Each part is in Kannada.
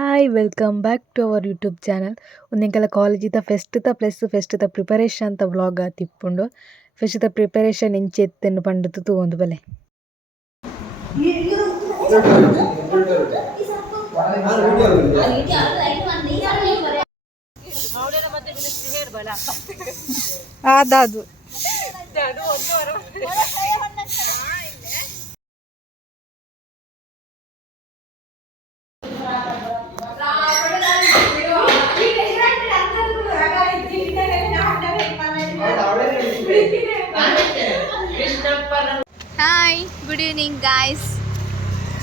Hi welcome back to our YouTube channel. ಒಂದಿಂಕಲ ಕಾಲೇಜಿದ ಫೆಸ್ಟ್ ಪ್ರಿಪರೇಷನ್ ಅಂತ ವ್ಲಾಗ್ ತಿಪ್ಪುಂಡು. ಫೆಸ್ಟ್ ಪ್ರಿಪರೇಷನ್ ಎಂಚೆತ್ತನ್ನು ಪಂಡತು ತೂವೊಂದು ಬಲೆ. ಅದಾದು Hi, good evening guys.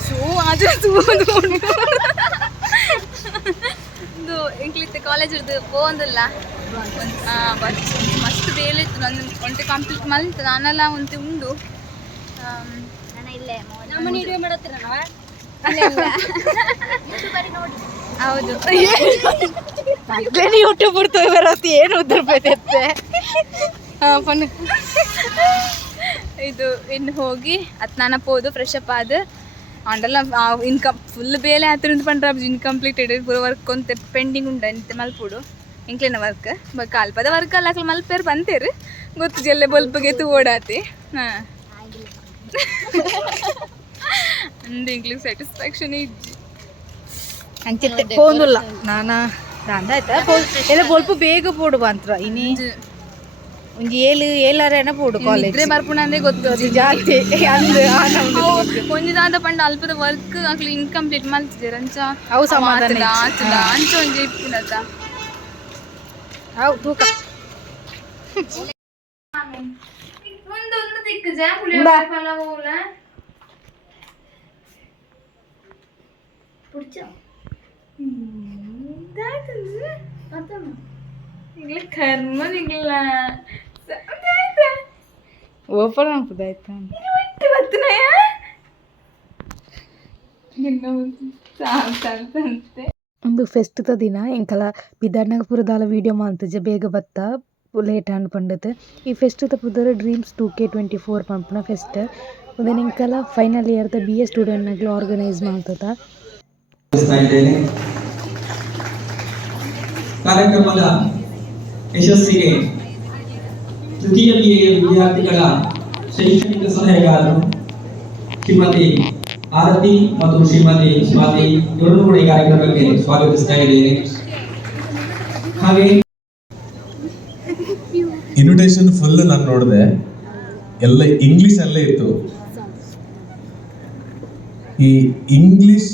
So ಅದು ಇದು ಇಂಕ್ಲಿತ್ತೆ ಕಾಲೇಜ್ ಇರ್ದು ಹೋಗಂದಿಲ್ಲ ಬಟ್ ಮಸ್ತ್ ಬೇಲೆ ಇತ್ತು ನಂದು ಒಂಟೆ ಕಂಪ್ಲೀಟ್ ಮಲ್ತು ನಾನೆಲ್ಲ ಒಂತೆ ಉಂಡು ನಾನು ಇಲ್ಲೇ ನಮ್ಮ ವಿಡಿಯೋ ಮಾಡತ್ತೀರ ಹೌದು ಯೂಟ್ಯೂಬ್ ಬಿಡ್ತೇವೆ ಬರತ್ತಿ ಏನು ಉದ್ರಪೈತೆ ಇದು ಇನ್ನು ಹೋಗಿ ಅದು ನಾನು ಹೋದು ಫ್ರೆಶ್ ಅಪ್ ಆದ ಅಂಡಲ್ಲ ಫುಲ್ ಬೇಲೆ ಹತ್ತಿರ ಪಂಡ್ರ ಇನ್ಕಂಪ್ಲೀಟೆಡ್ ಪೂರ ವರ್ಕ್ ಒಂತೆ ಪೆಂಡಿಂಗ್ ಉಂಡ ಇಂತೆ ಮಲ್ಪುಡು ಇಂಕ್ಲಿನ ವರ್ಕ್ ಕಾಲ್ಪದ ವರ್ಕ್ ಅಲ್ಲ ಮಲ್ಪೇರು ಬಂತೇರು ಗೊತ್ತು ಜಲ್ಲೆ ಬಲ್ಪ್ಗೆ ಓಡಾತಿ ಹಾಂ ಅಂದು ಇಂಕ್ಲಿಗೆ ಸ್ಯಾಟಿಸ್ಫ್ಯಾಕ್ಷನ್ ಇಜ್ಜಿ ಅಂಚೆ ಹೋಗುಲ್ಲ ನಾನಾ ದಾಂದಾಯ್ತಾ ಎಲ್ಲ ಬೊಲ್ಪ ಬೇಗ ಪೋಡು ಮಾತ್ರ ಇನ್ನಿ ಒಂಜಿ ಏಳಾರೇನ ಪೋಡು ಕಾಲೇಜ್ ಇದ್ರೆ ಬರ್ಪುಣ ಅಂದ್ರೆ ಗೊತ್ತು ಜಾತಿ ಅಂದ್ರೆ ಒಂಜಿ ದಾದ ಪಂಡ ಅಲ್ಪದ ವರ್ಕ್ ಆಗ್ಲಿ ಇನ್ಕಂಪ್ಲೀಟ್ ಮಲ್ತಿದ್ದೀರ ಅಂಚ ಅವು ಸಮಾಧಾನ ಅಂಚ ಒಂಜಿ ಇಪ್ಪುನದ ಅವು ತೂಕ ಒಂದು ದಿಕ್ಕು ಜಾಂಬುಲಿ ಪಲಾವೂಲ ಪುಡ್ಚ ನಿಗ್ಲ ಕರ್ಮ ನಿಗ್ಲ ಓಪನ್ ಆಗ್ತದಾಯ್ತಾ ಒಂದು ಫೆಸ್ಟ್ ದಿನ ಎಂಕಲ ಬಿದರ್ನಗಪುರದಾಲ ವಿಡಿಯೋ ಮಾಡ್ತಜ ಬೇಗ ಬತ್ತ ಲೇಟ್ ಹಣ್ಣು ಪಂಡತ್ ಈ ಫೆಸ್ಟ್ ಪುದರ್ ಡ್ರೀಮ್ಸ್ 2K24 ಪಂಪನ ಫೆಸ್ಟ್ ಉದನ್ ಎಂಕಲ ಫೈನಲ್ ಇಯರ್ದ BA ಸ್ಟೂಡೆಂಟ್ನಾಗ್ಲು ಆರ್ಗನೈಸ್ ಮಾಡ್ತದ. ಕಾರ್ಯಕ್ರಮದ ಯಶಸ್ಸಿಗೆ ತೃತೀಯ BA ವಿದ್ಯಾರ್ಥಿಗಳ ಶೈಕ್ಷಣಿಕ ಸಲಹೆಗಾರರು ಶ್ರೀಮತಿ ಆರತಿ ಮತ್ತು ಶ್ರೀಮತಿ ಸ್ವಾತಿ ಇವರನ್ನು ಕೂಡ ಈ ಕಾರ್ಯಕ್ರಮಕ್ಕೆ ಸ್ವಾಗತಿಸ್ತಾ ಇದ್ದೇನೆ. ಹಾಗೆ ಇನ್ವಿಟೇಷನ್ ಫುಲ್ ನಾನು ನೋಡಿದೆ, ಎಲ್ಲ ಇಂಗ್ಲಿಷ್ ಅಲ್ಲೇ ಇತ್ತು. ಈ ಇಂಗ್ಲಿಷ್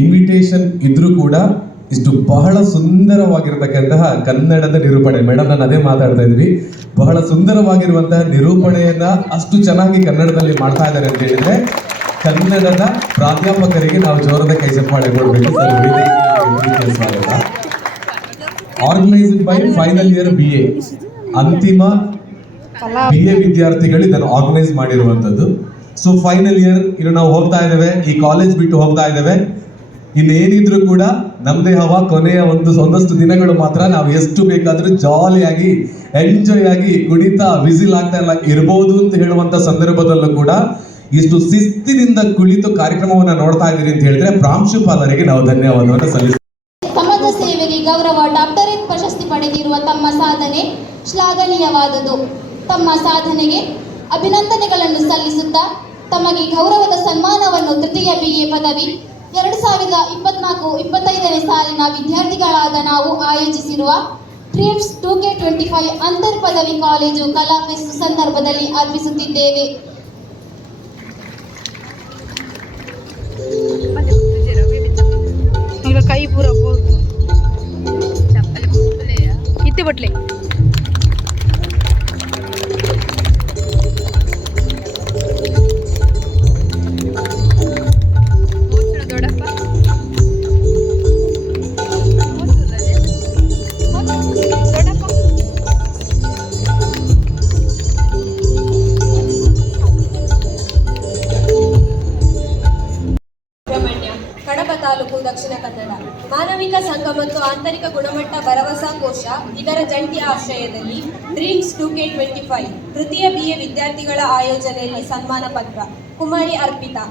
ಇನ್ವಿಟೇಷನ್ ಇದ್ರೂ ಕೂಡ ಇಷ್ಟು ಬಹಳ ಸುಂದರವಾಗಿರತಕ್ಕಂತಹ ಕನ್ನಡದ ನಿರೂಪಣೆ, ಮೇಡಮ್ ನಾನು ಅದೇ ಮಾತಾಡ್ತಾ ಇದ್ವಿ, ಬಹಳ ಸುಂದರವಾಗಿರುವಂತಹ ನಿರೂಪಣೆಯನ್ನ ಅಷ್ಟು ಚೆನ್ನಾಗಿ ಕನ್ನಡದಲ್ಲಿ ಮಾಡ್ತಾ ಇದ್ದಾರೆ ಅಂತ ಹೇಳಿದ್ರೆ ಕನ್ನಡದ ಪ್ರಾಧ್ಯಾಪಕರಿಗೆ ನಾವು ಜೋರದ ಕೈ ಚಪ್ಪಾಳೆ ಕೊಡಬೇಕು. ಸ್ವಾಗತ. Organised by final year BA, ಅಂತಿಮ BA ವಿದ್ಯಾರ್ಥಿಗಳು ಇದನ್ನು ಆರ್ಗನೈಸ್ ಮಾಡಿರುವಂತದ್ದು. ಸೊ ಫೈನಲ್ ಇಯರ್ ಇನ್ನು ನಾವು ಹೋಗ್ತಾ ಇದ್ದೇವೆ, ಈ ಕಾಲೇಜ್ ಬಿಟ್ಟು ಹೋಗ್ತಾ ಇದ್ದೇವೆ. ಇನ್ನೇನಿದ್ರು ಕೂಡ ನಮ್ದೇ ಹವಾ ಕೊನೆಯ ಒಂದಷ್ಟು ದಿನಗಳು ಮಾತ್ರ. ನಾವು ಎಷ್ಟು ಬೇಕಾದ್ರೂ ಜಾಲಿಯಾಗಿ ಎಂಜಾಯ್ ಆಗಿ ಕುಣಿತಾ ವಿಸಿಲ್ ಆಗ್ತಾ ಎಲ್ಲ ಇರಬಹುದು ಅಂತ ಹೇಳುವಂತ ಸಂದರ್ಭದಲ್ಲೂ ಕೂಡ ಇಷ್ಟು ಶಿಸ್ತಿನಿಂದ ಕುಳಿತು ಕಾರ್ಯಕ್ರಮವನ್ನ ನೋಡ್ತಾ ಇದ್ದೀರಿ ಅಂತ ಹೇಳಿದ್ರೆ ಪ್ರಾಂಶುಪಾಲರಿಗೆ ನಾವು ಧನ್ಯವಾದವನ್ನು ಸಲ್ಲಿಸ್ತೀವಿ. ಸಮಾಜ ಸೇವೆಗೆ ಗೌರವ ಡಾಕ್ಟರೇಟ್ ಪ್ರಶಸ್ತಿ ಪಡೆದಿರುವ ತಮ್ಮ ಸಾಧನೆ ಶ್ಲಾಘನೀಯವಾದುದು. ತಮ್ಮ ಸಾಧನೆಗೆ ಅಭಿನಂದನೆಗಳನ್ನು ಸಲ್ಲಿಸುತ್ತಾ ತಮಗೆ ಗೌರವದ ಸನ್ಮಾನವನ್ನು ತೃತೀಯ BA ಪದವಿ 2024-25ನೇ ಸಾಲಿನ ವಿದ್ಯಾರ್ಥಿಗಳಾದ ನಾವು ಆಯೋಜಿಸಿರುವ ಡ್ರೀಮ್ಸ್ 2K25 ಅಂತರ್ ಪದವಿ ಕಾಲೇಜು ಕಲಾ ಫೆಸ್ಟ್ ಸಂದರ್ಭದಲ್ಲಿ ಅರ್ಪಿಸುತ್ತಿದ್ದೇವೆ. ಕೈ ಪೂರ ಇತ್ತೆ ಬಟ್ಲೆ ತಾಲೂಕು ದಕ್ಷಿಣ ಕನ್ನಡ ಮಾನವಿಕ ಸಂಘ ಮತ್ತು ಆಂತರಿಕ ಗುಣಮಟ್ಟ ಭರವಸಾ ಕೋಶ ಇದರ ಜಂಟಿ ಆಶ್ರಯದಲ್ಲಿ ಡ್ರೀಮ್ಸ್ 2K25 ತೃತೀಯ BA ವಿದ್ಯಾರ್ಥಿಗಳ ಆಯೋಜನೆಯಲ್ಲಿ ಸನ್ಮಾನ ಪತ್ರ ಕುಮಾರಿ ಅರ್ಪಿತಾ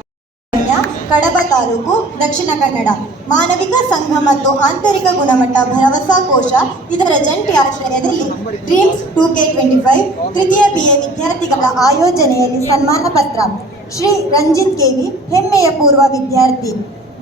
ಕಡಬ ತಾಲೂಕು, ದಕ್ಷಿಣ ಕನ್ನಡ. ಮಾನವಿಕ ಸಂಘ ಮತ್ತು ಆಂತರಿಕ ಗುಣಮಟ್ಟ ಭರವಸಾ ಕೋಶ ಇದರ ಜಂಟಿ ಆಶ್ರಯದಲ್ಲಿ ಡ್ರೀಮ್ಸ್ 2K25 ತೃತೀಯ BA ವಿದ್ಯಾರ್ಥಿಗಳ ಆಯೋಜನೆಯಲ್ಲಿ ಸನ್ಮಾನ ಪತ್ರ. ಶ್ರೀ ರಂಜಿತ್ ಕೆವಿ, ಹೆಮ್ಮೆಯ ಪೂರ್ವ ವಿದ್ಯಾರ್ಥಿ.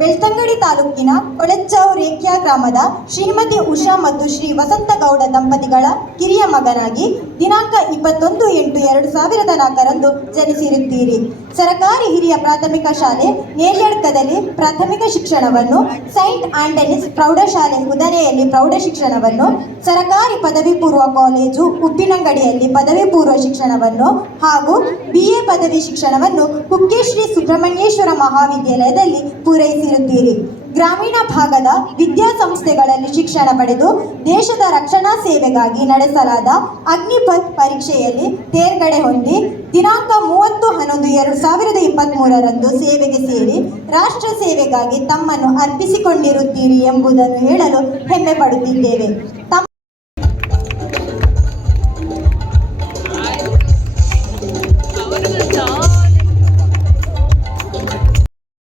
ಬೆಳ್ತಂಗಡಿ ತಾಲೂಕಿನ ಕೊಳೆಚ್ಚಾವು ರೇಖ್ಯಾ ಗ್ರಾಮದ ಶ್ರೀಮತಿ ಉಷಾ ಮತ್ತು ಶ್ರೀ ವಸಂತಗೌಡ ದಂಪತಿಗಳ ಕಿರಿಯ ಮಗನಾಗಿ ದಿನಾಂಕ 21/8/2004 ಜನಿಸಿರುತ್ತೀರಿ. ಸರಕಾರಿ ಹಿರಿಯ ಪ್ರಾಥಮಿಕ ಶಾಲೆ ನೇಲ್ಯಡ್ಕದಲ್ಲಿ ಪ್ರಾಥಮಿಕ ಶಿಕ್ಷಣವನ್ನು, ಸೈಂಟ್ ಆಂಟನೀಸ್ ಪ್ರೌಢಶಾಲೆ ಉದನೆಯಲ್ಲಿ ಪ್ರೌಢ ಶಿಕ್ಷಣವನ್ನು, ಸರಕಾರಿ ಪದವಿ ಪೂರ್ವ ಕಾಲೇಜು ಉಪ್ಪಿನಂಗಡಿಯಲ್ಲಿ ಪದವಿ ಪೂರ್ವ ಶಿಕ್ಷಣವನ್ನು ಹಾಗೂ BA ಪದವಿ ಶಿಕ್ಷಣವನ್ನು ಕುಕ್ಕೆಶ್ರೀ ಸುಬ್ರಹ್ಮಣ್ಯೇಶ್ವರ ಮಹಾವಿದ್ಯಾಲಯದಲ್ಲಿ ಪೂರೈಸಿರುತ್ತೀರಿ. ಗ್ರಾಮೀಣ ಭಾಗದ ವಿದ್ಯಾಸಂಸ್ಥೆಗಳಲ್ಲಿ ಶಿಕ್ಷಣ ಪಡೆದು ದೇಶದ ರಕ್ಷಣಾ ಸೇವೆಗಾಗಿ ನಡೆಸಲಾದ ಅಗ್ನಿಪಥ್ ಪರೀಕ್ಷೆಯಲ್ಲಿ ತೇರ್ಗಡೆ ಹೊಂದಿ ದಿನಾಂಕ 30/11/2023 ಸೇವೆಗೆ ಸೇರಿ ರಾಷ್ಟ್ರ ಸೇವೆಗಾಗಿ ತಮ್ಮನ್ನು ಅರ್ಪಿಸಿಕೊಂಡಿರುತ್ತೀರಿ ಎಂಬುದನ್ನು ಹೇಳಲು ಹೆಮ್ಮೆ ಪಡುತ್ತಿದ್ದೇವೆ.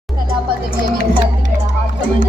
ಕಲಾ ಪದವಿಯ ವಿದ್ಯಾರ್ಥಿಗಳ ಆಗಮನ.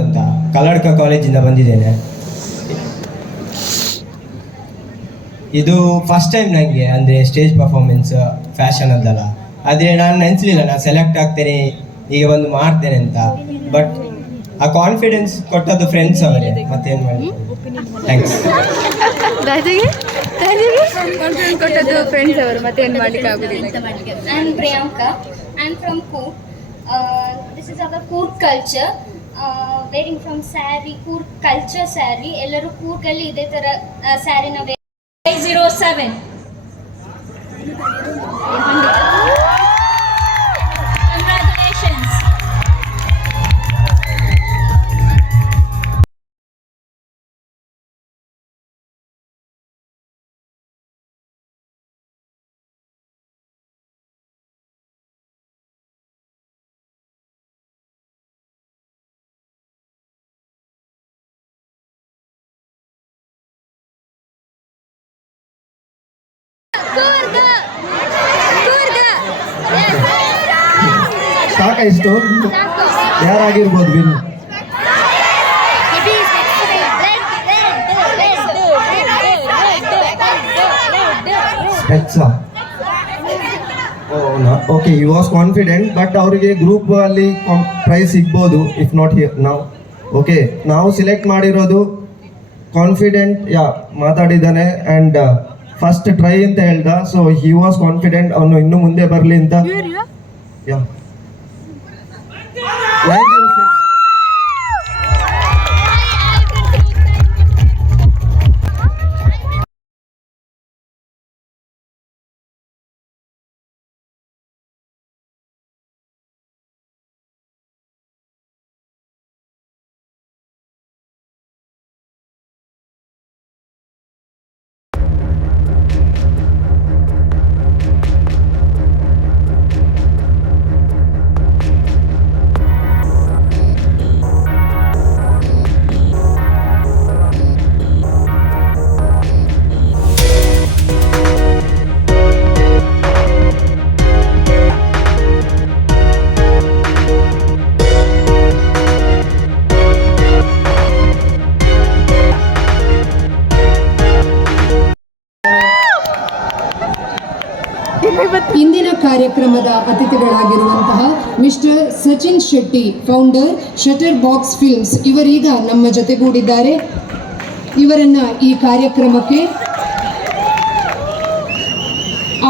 ಅಂತ ಕಲ್ಲಡ್ಕ ಕಾಲೇಜಿಂದ ಬಂದಿದ್ದೇನೆ. ಇದು ಫಸ್ಟ್ ಟೈಮ್ ನನಗೆ, ಅಂದರೆ ಸ್ಟೇಜ್ ಪರ್ಫಾರ್ಮೆನ್ಸ್ ಫ್ಯಾಷನ್ ಅಂತಲ್ಲ. ಆದರೆ ನಾನು ನೆನೆಸಲಿಲ್ಲ ನಾನು ಸೆಲೆಕ್ಟ್ ಆಗ್ತೇನೆ, ಈಗ ಬಂದು ಮಾಡ್ತೇನೆ ಅಂತ. ಬಟ್ ಆ ಕಾನ್ಫಿಡೆನ್ಸ್ ಕೊಟ್ಟದ್ದು ಫ್ರೆಂಡ್ಸ್ ಅವರೇ, ಮತ್ತೇನು ಮಾಡಿ. ಥ್ಯಾಂಕ್ಸ್. ಕಾನ್ಫಿಡೆನ್ಸ್ ಕೊಟ್ಟದ್ದು ಫ್ರೆಂಡ್ಸ್ ಅವರು, ಮತ್ತೇನು ಮಾಡಲಿಕ್ಕೆ ಆಗುದಿಲ್ಲ. I'm Priyanka. I'm from Coorg. This is our Coorg culture. Wearing from saree, Coorg culture saree. ಎಲ್ಲರೂ Coorg ಅಲ್ಲಿ ಇದೇ ತರ ಸ್ಯಾರಿನ 507. Congratulations. ಸಾಕಾಯಿತು. ಯಾರಾಗಿರ್ಬೋದು win? Okay, you was confident. But ಅವರಿಗೆ ಗ್ರೂಪ್ ಅಲ್ಲಿ ಪ್ರೈಸ್ ಸಿಗ್ಬೋದು, ಇಫ್ ನಾಟ್ ಹಿಯರ್ ನಾವು. ಓಕೆ, ನಾವು ಸಿಲೆಕ್ಟ್ ಮಾಡಿರೋದು ಕಾನ್ಫಿಡೆಂಟ್ ಮಾತಾಡಿದ್ದಾನೆ ಆ್ಯಂಡ್ ಫಸ್ಟ್ ಟ್ರೈ ಅಂತ ಹೇಳ್ದ. ಸೊ ಹಿ ವಾಸ್ ಕಾನ್ಫಿಡೆಂಟ್, ಅವನು ಇನ್ನು ಮುಂದೆ ಬರಲಿ ಅಂತ. 906. ಕಾರ್ಯಕ್ರಮದ ಅತಿಥಿಗಳಾಗಿರುವಂತಹ mister Sachin Shetty, founder shutter box films, ಇವರೀಗ ನಮ್ಮ ಜೊತೆಗೂಡಿದ್ದಾರೆ. ಇವರನ್ನ ಈ ಕಾರ್ಯಕ್ರಮಕ್ಕೆ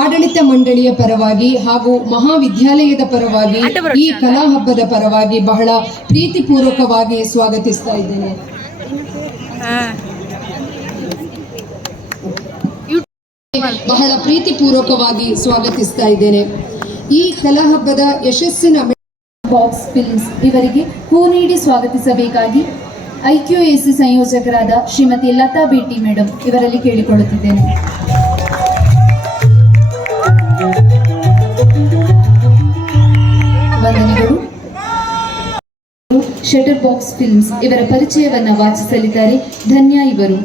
ಆಡಳಿತ ಮಂಡಳಿಯ ಪರವಾಗಿ ಹಾಗೂ ಮಹಾವಿದ್ಯಾಲಯದ ಪರವಾಗಿ ಈ ಕಲಾ ಹಬ್ಬದ ಪರವಾಗಿ ಬಹಳ ಪ್ರೀತಿಪೂರ್ವಕವಾಗಿ ಸ್ವಾಗತಿಸ್ತಾ ಇದ್ದೇನೆ. ಬಹಳ ಪ್ರೀತಿಪೂರ್ವಕವಾಗಿ ಸ್ವಾಗತಿಸ್ತಾ ಇದ್ದೇನೆ. ಈ ಕಲಾ ಹಬ್ಬದ ಯಶಸ್ಸಿನ ಬಾಕ್ಸ್ ಫಿಲ್ಮ್ಸ್ ಇವರಿಗೆ ಹೂ ನೀಡಿ ಸ್ವಾಗತಿಸಬೇಕಾಗಿ IQAC ಸಂಯೋಜಕರಾದ ಶ್ರೀಮತಿ ಲತಾ ಬೇಟಿ ಮೇಡಮ್ ಇವರಲ್ಲಿ ಕೇಳಿಕೊಳ್ಳುತ್ತಿದ್ದೇನೆ. ವಂದನೆಗಳು. ಶಟರ್ ಬಾಕ್ಸ್ ಫಿಲ್ಮ್ಸ್ ಇವರ ಪರಿಚಯವನ್ನ ವಾಚಿಸಲಿದ್ದಾರೆ. ಧನ್ಯ ಇವರು.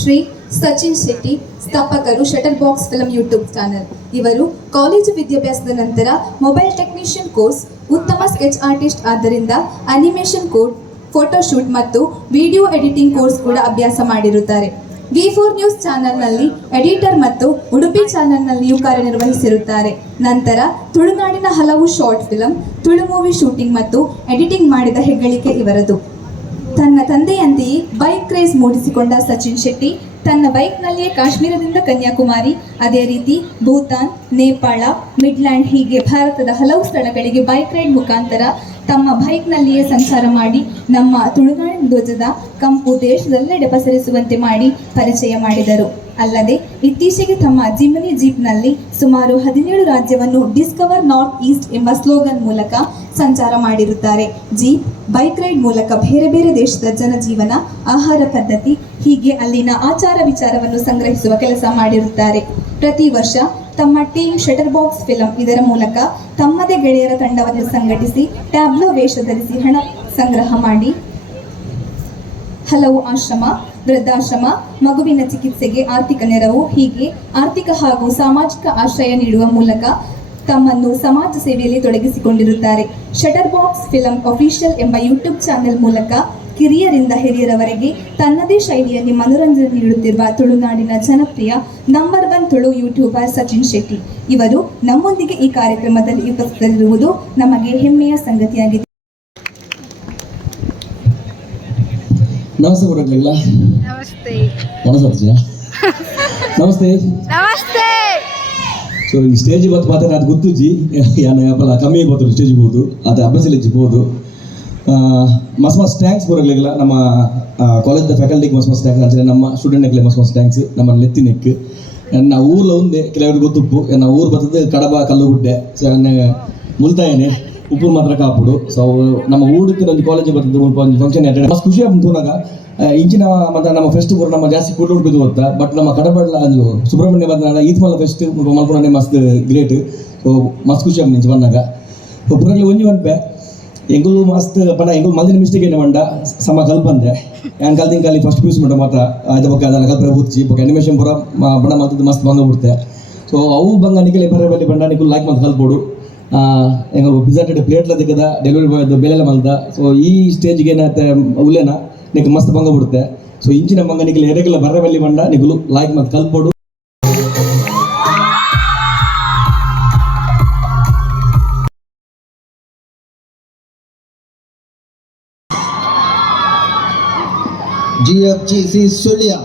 ಶ್ರೀ ಸಚಿನ್ ಶೆಟ್ಟಿ, ಸ್ಥಾಪಕರು shutter box film YouTube channel. ಇವರು ಕಾಲೇಜು ವಿದ್ಯಾಭ್ಯಾಸದ ನಂತರ ಮೊಬೈಲ್ ಟೆಕ್ನಿಷಿಯನ್ ಕೋರ್ಸ್, ಉತ್ತಮ ಸ್ಕೆಚ್ ಆರ್ಟಿಸ್ಟ್ ಆದ್ದರಿಂದ ಅನಿಮೇಷನ್ ಕೋಡ್, ಫೋಟೋಶೂಟ್ ಮತ್ತು ವಿಡಿಯೋ ಎಡಿಟಿಂಗ್ ಕೋರ್ಸ್ ಕೂಡ ಅಭ್ಯಾಸ ಮಾಡಿರುತ್ತಾರೆ. V4 ನ್ಯೂಸ್ ಚಾನೆಲ್ನಲ್ಲಿ ಎಡಿಟರ್ ಮತ್ತು ಉಡುಪಿ ಚಾನೆಲ್ನಲ್ಲಿಯೂ ಕಾರ್ಯನಿರ್ವಹಿಸಿರುತ್ತಾರೆ. ನಂತರ ತುಳುನಾಡಿನ ಹಲವು short film, Tulu movie shooting ಮತ್ತು ಎಡಿಟಿಂಗ್ ಮಾಡಿದ ಹೆಗ್ಗಳಿಕೆ ಇವರದು. ತನ್ನ ತಂದೆಯಂತೆಯೇ ಬೈಕ್ ಕ್ರೇಜ್ ಮೂಡಿಸಿಕೊಂಡ ಸಚಿನ್ ಶೆಟ್ಟಿ ತನ್ನ ಬೈಕ್ನಲ್ಲಿಯೇ ಕಾಶ್ಮೀರದಿಂದ ಕನ್ಯಾಕುಮಾರಿ, ಅದೇ ರೀತಿ ಭೂತಾನ್, ನೇಪಾಳ, ಮಿಡ್ಲ್ಯಾಂಡ್ ಹೀಗೆ ಭಾರತದ ಹಲವು ಸ್ಥಳಗಳಿಗೆ ಬೈಕ್ ರೈಡ್ ಮುಖಾಂತರ ತಮ್ಮ ಬೈಕ್ನಲ್ಲಿಯೇ ಸಂಚಾರ ಮಾಡಿ ನಮ್ಮ ತುಳುನಾಡಿನ ಧ್ವಜದ ಕಂಪು ದೇಶದೆಲ್ಲೆಡೆ ಪಸರಿಸುವಂತೆ ಮಾಡಿ ಪರಿಚಯ ಮಾಡಿದರು. ಅಲ್ಲದೆ ಇತ್ತೀಚೆಗೆ ತಮ್ಮ ಜಿಮ್ನಿ ಜೀಪ್ನಲ್ಲಿ ಸುಮಾರು 17 ರಾಜ್ಯವನ್ನು ಡಿಸ್ಕವರ್ ನಾರ್ತ್ ಈಸ್ಟ್ ಎಂಬ ಸ್ಲೋಗನ್ ಮೂಲಕ ಸಂಚಾರ ಮಾಡಿರುತ್ತಾರೆ. ಜೀಪ್ ಬೈಕ್ ರೈಡ್ ಮೂಲಕ ಬೇರೆ ಬೇರೆ ದೇಶದ ಜನಜೀವನ, ಆಹಾರ ಪದ್ಧತಿ ಹೀಗೆ ಅಲ್ಲಿನ ಆಚಾರ ವಿಚಾರವನ್ನು ಸಂಗ್ರಹಿಸುವ ಕೆಲಸ ಮಾಡಿರುತ್ತಾರೆ. ಪ್ರತಿ ವರ್ಷ ತಮ್ಮ ಟೀಮ್ ಶಟರ್ ಬಾಕ್ಸ್ ಫಿಲಂ ಇದರ ಮೂಲಕ ತಮ್ಮದೇ ಗೆಳೆಯರ ತಂಡವನ್ನು ಸಂಘಟಿಸಿ ಟ್ಯಾಬ್ಲೋ ವೇಷ ಧರಿಸಿ ಹಣ ಸಂಗ್ರಹ ಮಾಡಿ ಹಲವು ಆಶ್ರಮ, ವೃದ್ಧಾಶ್ರಮ, ಮಗುವಿನ ಚಿಕಿತ್ಸೆಗೆ ಆರ್ಥಿಕ ನೆರವು ಹೀಗೆ ಆರ್ಥಿಕ ಹಾಗೂ ಸಾಮಾಜಿಕ ಆಶ್ರಯ ನೀಡುವ ಮೂಲಕ ತಮ್ಮನ್ನು ಸಮಾಜ ಸೇವೆಯಲ್ಲಿ ತೊಡಗಿಸಿಕೊಂಡಿರುತ್ತಾರೆ. ಶಟರ್ ಬಾಕ್ಸ್ ಫಿಲಂ ಅಫಿಷಿಯಲ್ ಎಂಬ ಯೂಟ್ಯೂಬ್ ಚಾನೆಲ್ ಮೂಲಕ ಕಿರಿಯರಿಂದ ಹಿರಿಯರವರೆಗೆ ತನ್ನದೇ ಶೈಲಿಯಲ್ಲಿ ಮನೋರಂಜನೆ ನೀಡುತ್ತಿರುವ ತುಳುನಾಡಿನ ಜನಪ್ರಿಯ ನಂಬರ್ 1 ತುಳು ಯೂಟ್ಯೂಬರ್ ಸಚಿನ್ ಶೆಟ್ಟಿ ಇವರು ನಮ್ಮೊಂದಿಗೆ ಈ ಕಾರ್ಯಕ್ರಮದಲ್ಲಿ ಉಪಸ್ಥಿತರಿರುವುದು ನಮಗೆ ಹೆಮ್ಮೆಯ ಸಂಗತಿಯಾಗಿದೆ. ನಮಸ್ತೆ ಕೊಡಕ್ಲಿಲ್ಲ. ನಮಸ್ತೆ. ನಮಸ್ತೆ. ಸೊ ಈ ಸ್ಟೇಜ್ ಬತ್ತು ಮಾತ್ರ ಅದು ಗೊತ್ತುಜಿ ಯಾನ ಯಾಪಲ್ಲ ಕಮ್ಮಿ ಬರ್ತಾರೆ ಸ್ಟೇಜ್ ಬೋದು ಅದು ಅಭ್ಯಾಸ ಬೋದು ಮಸ್ ಥ್ಯಾಂಕ್ಸ್ ಬರೋಗ್ಲಿಲ್ಲ ನಮ್ಮ ಕಾಲೇಜ್ದ ಫ್ಯಾಕಲ್ಟಿಗೆ ಮಸ್ ಥ್ಯಾಂಕ್ಸ್ ಅಂದರೆ ನಮ್ಮ ಸ್ಟೂಡೆಂಟ್ಗೆ ಮಸ್ ಥ್ಯಾಂಕ್ಸ್ ನಮ್ಮ ನೆತ್ತಿನೆಕ್ ನನ್ನ ಊರ್ಲ ಒಂದೇ ಕೆಲವ್ರಿಗೆ ಗೊತ್ತುಪ್ಪು ನನ್ನ ಊರು ಬರ್ತದೆ ಕಡಬ ಕಲ್ಲುಗುಡ್ಡೆ ಸೊ ನನ್ನ ಮುಲ್ತಾಯನೆ ಉಪ್ಪು ಮಾತ್ರ ಕಾಪುಡು ಸೊ ನಮ್ಮ ಊರಿಗೆ ಒಂದು ಕಾಲೇಜ್ ಬರ್ತದೆ ಒಂದು ಫಂಕ್ಷನ್ ಅಟೆಂಡ್ ಮಸ್ತ್ ಖುಷಿ ಆಗ್ತುನಾಗ ಇಂಚಿನ ಮತ್ತು ನಮ್ಮ ಫೆಸ್ಟ್ ಪೂರ ನಮ್ಮ ಜಾಸ್ತಿ ಕೂಡ ಹುಡುಕಿದ್ದು ಗೊತ್ತಾ ಬಟ್ ನಮ್ಮ ಕಡಬಡ್ಲ ಅಂದು ಸುಬ್ರಹ್ಮಣ್ಯ ಬಂದ ಈದ್ ಮಲ್ಲ ಫೆಸ್ಟ್ ಮಲ್ಪುರನೇ ಮಸ್ತ್ ಗ್ರೇಟ್ ಸೊ ಮಸ್ತ್ ಖುಷಿ ಆಗಿ ನಿಂಚು ಬಂದಾಗ ಪುರಲ್ಲಿ ಒಂಜಿ ಬಂಪೆ ಎಂಗುಲು ಮಸ್ತ್ ಪಣ ಎಂಗುಲು ಮಂದಿನ ಮಿಸ್ಟೇಕ್ ಏನು ಮಂಡ ಸಮ ಕಲ್ಪಂದೆ ನಾನು ಕಲ್ತಿನ ಕಾಲಿ ಫಸ್ಟ್ ಪೀಸ್ ಮಾಡ ಮಾತ್ರ ಅದ್ರ ಬಗ್ಗೆ ಅದೆಲ್ಲ ಕಲ್ಪನೆ ಬುಚ್ಚಿ ಬಗ್ಗೆ ಅನಿಮೇಷನ್ ಪೂರ ಬಣ್ಣ ಮಾತದ್ದು ಮಸ್ತ್ ಬಂಗ ಬಿಡ್ತೆ ಸೊ ಅವು ಬಂಗ ನಿಖಿಲೆ ಬರ ಬಲ್ಲಿ ಬಂಡ ನಿಖಿಲ್ ಲೈಕ್ ಮತ್ತು ಕಲ್ಪೋಡು ಎಂಗು ಪಿಜ್ಜಾ ಪ್ಲೇಟ್ಲ ತೆಗೆದ ಡೆಲಿವರಿ ಬಾಯ್ ಬೆಲೆಲ್ಲ ಮಲ್ದ ಸೊ ಈ ಸ್ಟೇಜ್ಗೆ ಏನಾಯ್ತೆ ಉಲ್ಲೇನ ನಿಖಿಲ್ ಮಸ್ತ್ ಬಂಗ ಬಿಡುತ್ತೆ ಸೊ ಇಂಚಿನ ಬಂಗ ನಿಖಿಲ್ ಎರೆಗೆಲ್ಲ ಬರ ಬಲ್ಲಿ ಬಂಡ ನಿಖಿಲು ಲೈಕ್ ಮತ್ತು ಕಲ್ಪೋಡು GFGC Sulia.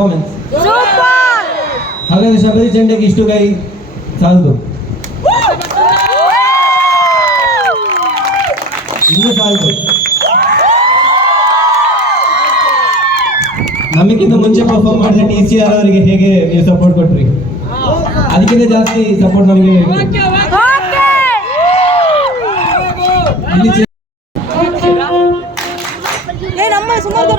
ಪರ್ಫಾರ್ಮೆನ್ಸ್. ಹಾಗಾದ್ರೆ ಶಬರಿ ಚೆಂಡೆಗೆ ಇಷ್ಟು ಕೈ ಸಾಲದು, ಇನ್ನೂ ಸಾಲದು. ನಮಗಿಂತ ಮುಂಚೆ ಪರ್ಫಾರ್ಮ್ ಮಾಡಿದ TCR ಅವರಿಗೆ ಹೇಗೆ ನೀವು ಸಪೋರ್ಟ್ ಕೊಟ್ರಿ, ಅದಕ್ಕಿಂತ ಜಾಸ್ತಿ ಸಪೋರ್ಟ್ ನಮಗೆ ನಮ್ಮ ಸುಮಾರು